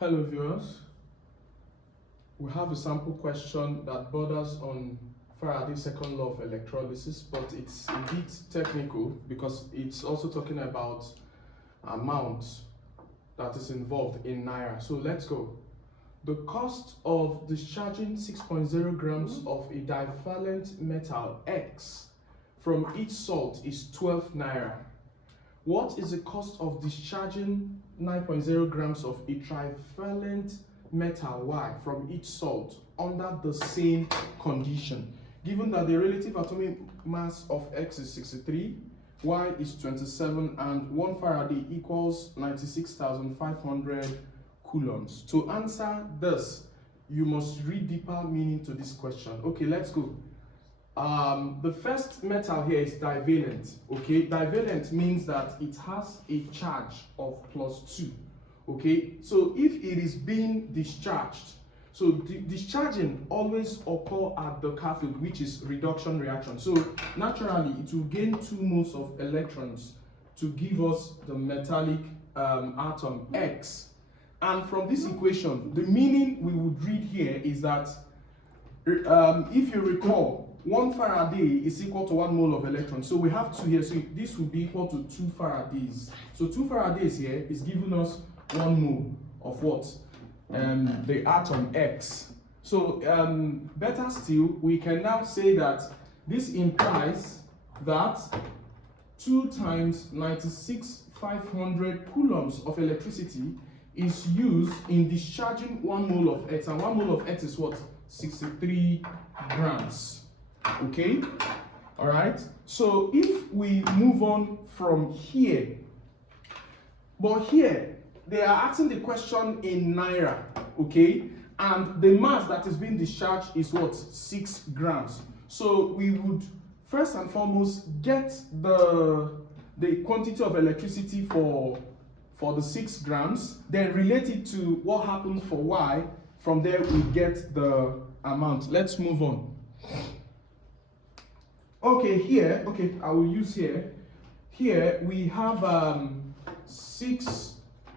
Hello viewers, we have a sample question that borders on Faraday's second law of electrolysis, but it's a bit technical because it's also talking about amount that is involved in Naira. So let's go. The cost of discharging 6.0 grams of a divalent metal X from each salt is 12 Naira. What is the cost of discharging 9.0 grams of a trivalent metal Y from each salt under the same condition? Given that the relative atomic mass of X is 63, Y is 27, and 1 Faraday equals 96,500 coulombs. To answer this, you must read deeper meaning to this question. Okay, let's go. The first metal here is divalent. Okay, divalent means that it has a charge of +2. Okay, so if it is being discharged, so discharging always occur at the cathode, which is reduction reaction. So naturally, it will gain 2 moles of electrons to give us the metallic atom X. And from this equation, the meaning we would read here is that if you recall, 1 Faraday is equal to 1 mole of electrons. So we have 2 here. So this will be equal to 2 Faradays. So 2 Faradays here is giving us 1 mole of what? The atom X. So better still, we can now say that this implies that 2 times 96,500 coulombs of electricity is used in discharging 1 mole of X. And 1 mole of X is what? 63 grams. Okay, all right. So if we move on from here, but here they are asking the question in Naira, okay, and the mass that is being discharged is what? 6 grams. So we would first and foremost get the quantity of electricity for the 6 grams, then relate it to what happens for Y. From there we get the amount. Let's move on. Okay, here, okay, I will use here. Here we have 6,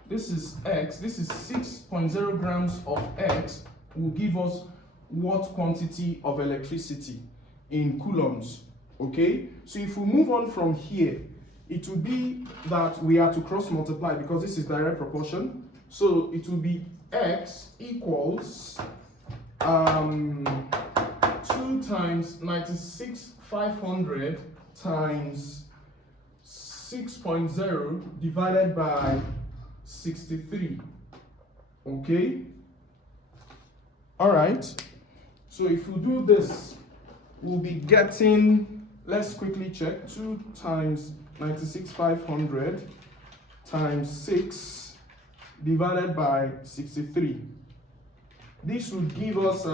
this is X, this is 6.0 grams of X will give us what quantity of electricity in coulombs, okay? So if we move on from here, it will be that we are to cross multiply because this is direct proportion. So it will be X equals 2 times 96,500 times 6.0 divided by 63. Okay? All right. So if we do this, we'll be getting, let's quickly check, 2 times 96,500 times 6 divided by 63. This would give us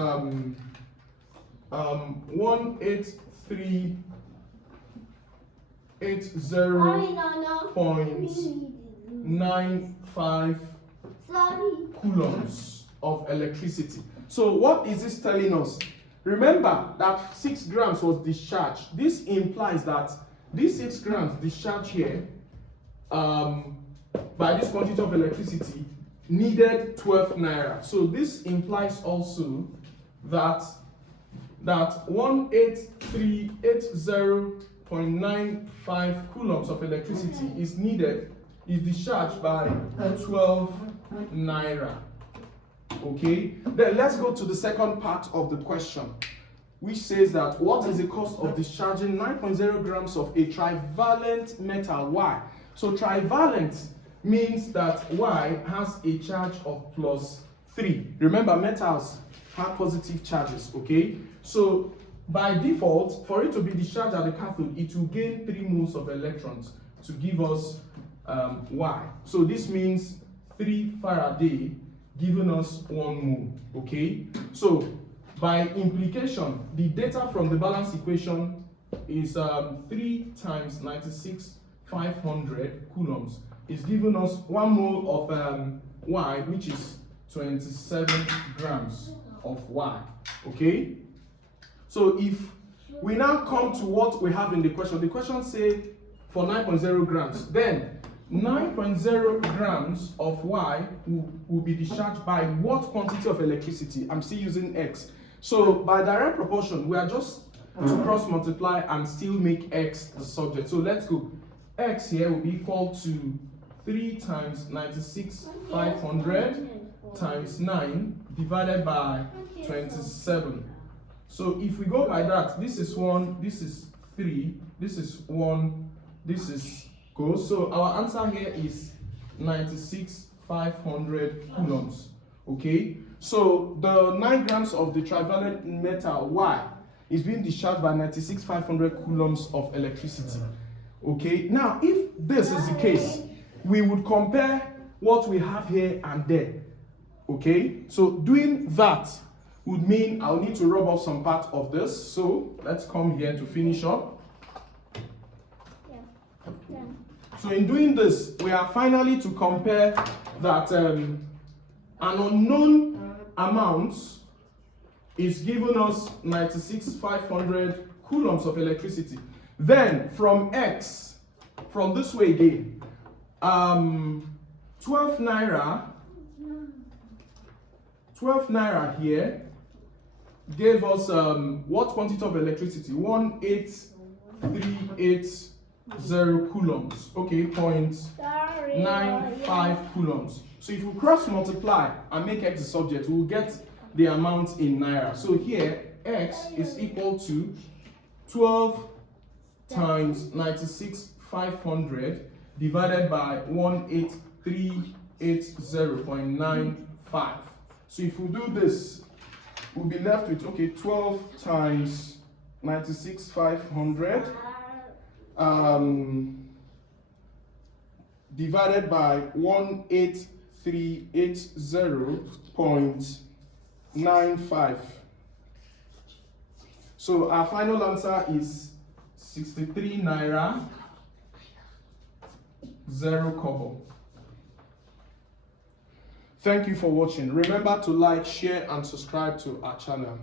18380.95 coulombs of electricity. So what is this telling us? Remember that 6 grams was discharged. This implies that these 6 grams discharged here by this quantity of electricity needed 12 Naira. So this implies also that 18380.95 coulombs of electricity is discharged by 12 Naira. Okay, then let's go to the second part of the question, which says that what is the cost of discharging 9.0 grams of a trivalent metal Y? So trivalent means that Y has a charge of +3. Remember, metals have positive charges, okay? So by default, for it to be discharged at the cathode, it will gain 3 moles of electrons to give us Y. So this means 3 Faraday giving us 1 mole, okay? So by implication, the data from the balance equation is 3 times 96,500 coulombs is giving us 1 mole of Y, which is 27 grams of Y, okay? So if we now come to what we have in the question says for 9.0 grams, then 9.0 grams of Y will be discharged by what quantity of electricity? I'm still using X. So by direct proportion, we are just to cross multiply and still make X the subject. So let's go. X here will be equal to 3 times 96,500 times 9 divided by 27. So if we go by that, this is 1, this is 3, this is 1, this is goes. So our answer here is 96,500 coulombs. Okay, so the 9 grams of the trivalent metal Y is being discharged by 96,500 coulombs of electricity. Okay, now if this is the case, we would compare what we have here and there. Okay, so doing that would mean I'll need to rub off some part of this. So let's come here to finish up. So in doing this, we are finally to compare that an unknown amount is giving us 96,500 coulombs of electricity. Then from X, from this way again, 12 naira here gave us what quantity of electricity? 18380 coulombs. Okay, 0.95 coulombs. So if we cross multiply and make X the subject, we'll get the amount in naira. So here X is equal to 12 times 96,500 divided by 18380.95. So if we do this, we'll be left with, okay, 12 times 96,500 divided by 18380.95. So our final answer is 63 naira 0 kobo. Thank you for watching. Remember to like, share, and subscribe to our channel.